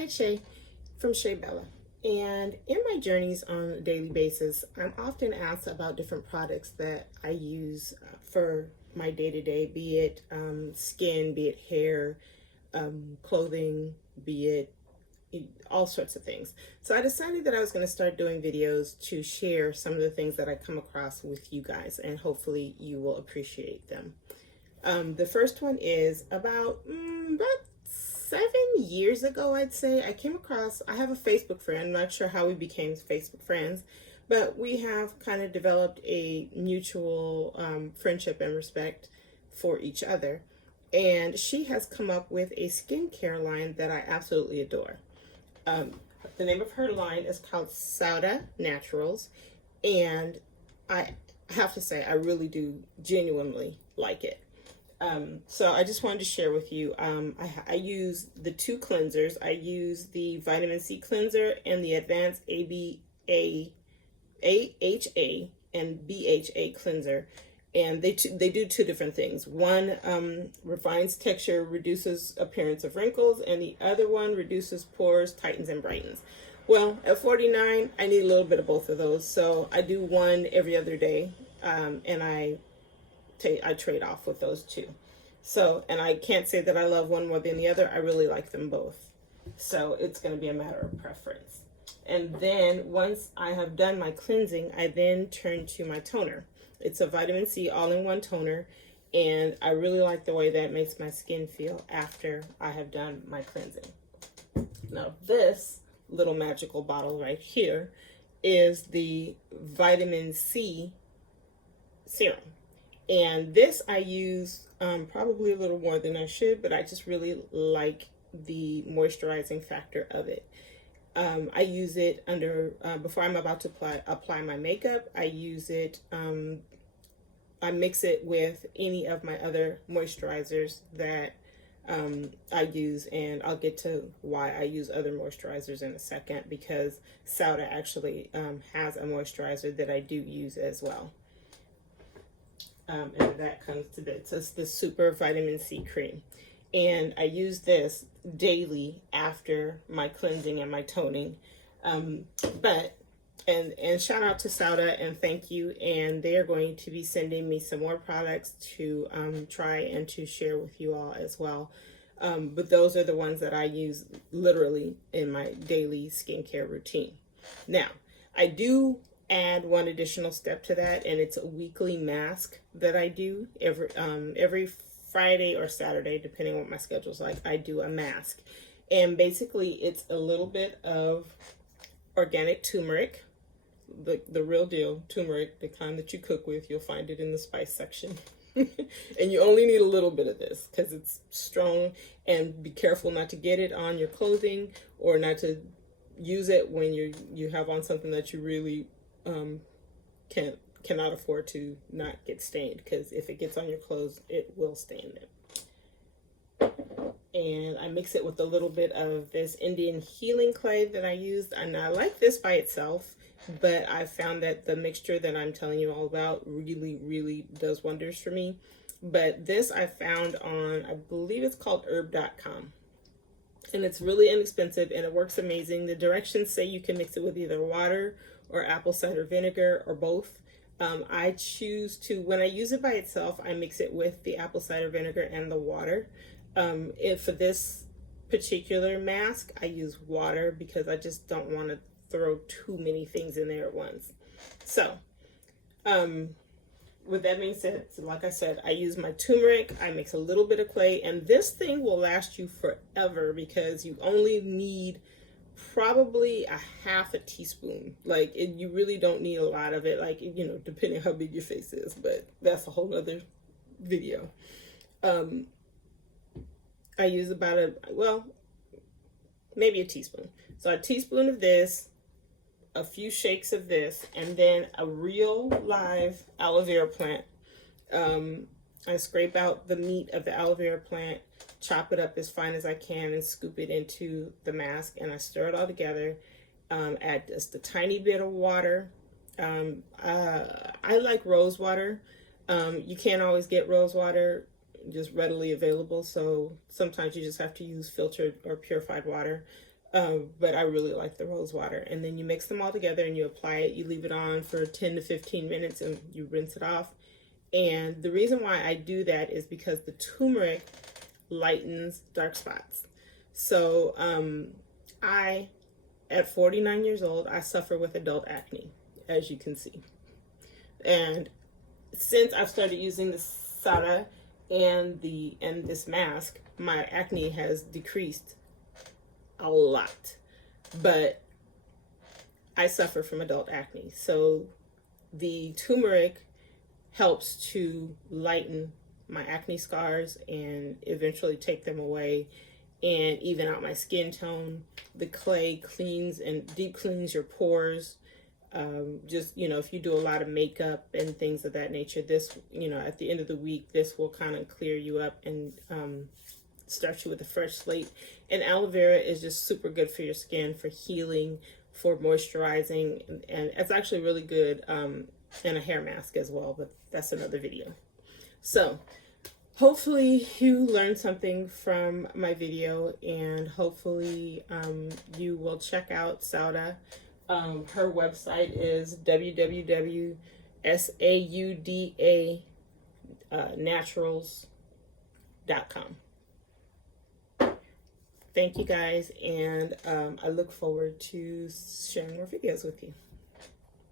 Hi, it's Shay from Shay Bella. And in my journeys on a daily basis, I'm often asked about different products that I use for my day to day, be it skin, be it hair, clothing, be it all sorts of things. So I decided that I was going to start doing videos to share some of the things that I come across with you guys, and hopefully you will appreciate them. The first one is about 7 years ago, I'd say, I came across, I have a Facebook friend. I'm not sure how we became Facebook friends, but we have kind of developed a mutual friendship and respect for each other. And she has come up with a skincare line that I absolutely adore. The name of her line is called Sauda Naturals, and I have to say, I really do genuinely like it. So I just wanted to share with you, I use the two cleansers. I use the vitamin C cleanser and the advanced AHA and BHA cleanser. And they do two different things. One refines texture, reduces appearance of wrinkles, and the other one reduces pores, tightens, and brightens. Well, at 49, I need a little bit of both of those. So I do one every other day, and I trade off with those two. So, and I can't say that I love one more than the other. I really like them both. So it's going to be a matter of preference. And then once I have done my cleansing, I then turn to my toner. It's a vitamin C all-in-one toner, and I really like the way that makes my skin feel after I have done my cleansing. Now this little magical bottle right here is the vitamin C serum. And this I use probably a little more than I should, but I just really like the moisturizing factor of it. I use it under, before I'm about to apply my makeup, I use it, I mix it with any of my other moisturizers that I use, and I'll get to why I use other moisturizers in a second, because Sauda actually has a moisturizer that I do use as well. And that comes to this. It's the Super Vitamin C Cream. And I use this daily after my cleansing and my toning. And shout out to Sauda and thank you. And they are going to be sending me some more products to try and to share with you all as well. But those are the ones that I use literally in my daily skincare routine. Now, I do add one additional step to that, and it's a weekly mask that I do every Friday or Saturday, depending on what my schedule's like. I do a mask, and basically it's a little bit of organic turmeric, the real deal turmeric, the kind that you cook with. You'll find it in the spice section. And you only need a little bit of this because it's strong, and be careful not to get it on your clothing or not to use it when you have on something that you really cannot afford to not get stained, because if it gets on your clothes, it will stain them. And I mix it with a little bit of this Indian healing clay that I used, and I like this by itself, but I found that the mixture that I'm telling you all about really does wonders for me. But this I found on, I believe it's called herb.com, and it's really inexpensive and it works amazing. The directions say you can mix it with either water or apple cider vinegar or both. I choose to, when I use it by itself, I mix it with the apple cider vinegar and the water. And for this particular mask, I use water because I just don't want to throw too many things in there at once. So, with that being said, so like I said, I use my turmeric, I mix a little bit of clay, and this thing will last you forever because you only need probably a half a teaspoon. Like you really don't need a lot of it, like, you know, depending how big your face is, but that's a whole other video. I use about maybe a teaspoon. So a teaspoon of this, a few shakes of this, and then a real live aloe vera plant. I scrape out the meat of the aloe vera plant, chop it up as fine as I can, and scoop it into the mask, and I stir it all together. Add just a tiny bit of water. I like rose water. You can't always get rose water just readily available, so sometimes you just have to use filtered or purified water. But I really like the rose water. And then you mix them all together and you apply it. You leave it on for 10 to 15 minutes and you rinse it off. And the reason why I do that is because the turmeric lightens dark spots. So at 49 years old, I suffer with adult acne, as you can see. And since I've started using the Sauda and this mask, my acne has decreased a lot. But I suffer from adult acne. So the turmeric helps to lighten my acne scars and eventually take them away and even out my skin tone. The clay cleans and deep cleans your pores. Just, if you do a lot of makeup and things of that nature, this, at the end of the week, this will kind of clear you up and start you with a fresh slate. And aloe vera is just super good for your skin, for healing, for moisturizing, and it's actually really good in a hair mask as well, but that's another video. So hopefully you learned something from my video, and hopefully you will check out Sauda. Her website is www.sauda naturals.com. Thank you guys, and I look forward to sharing more videos with you.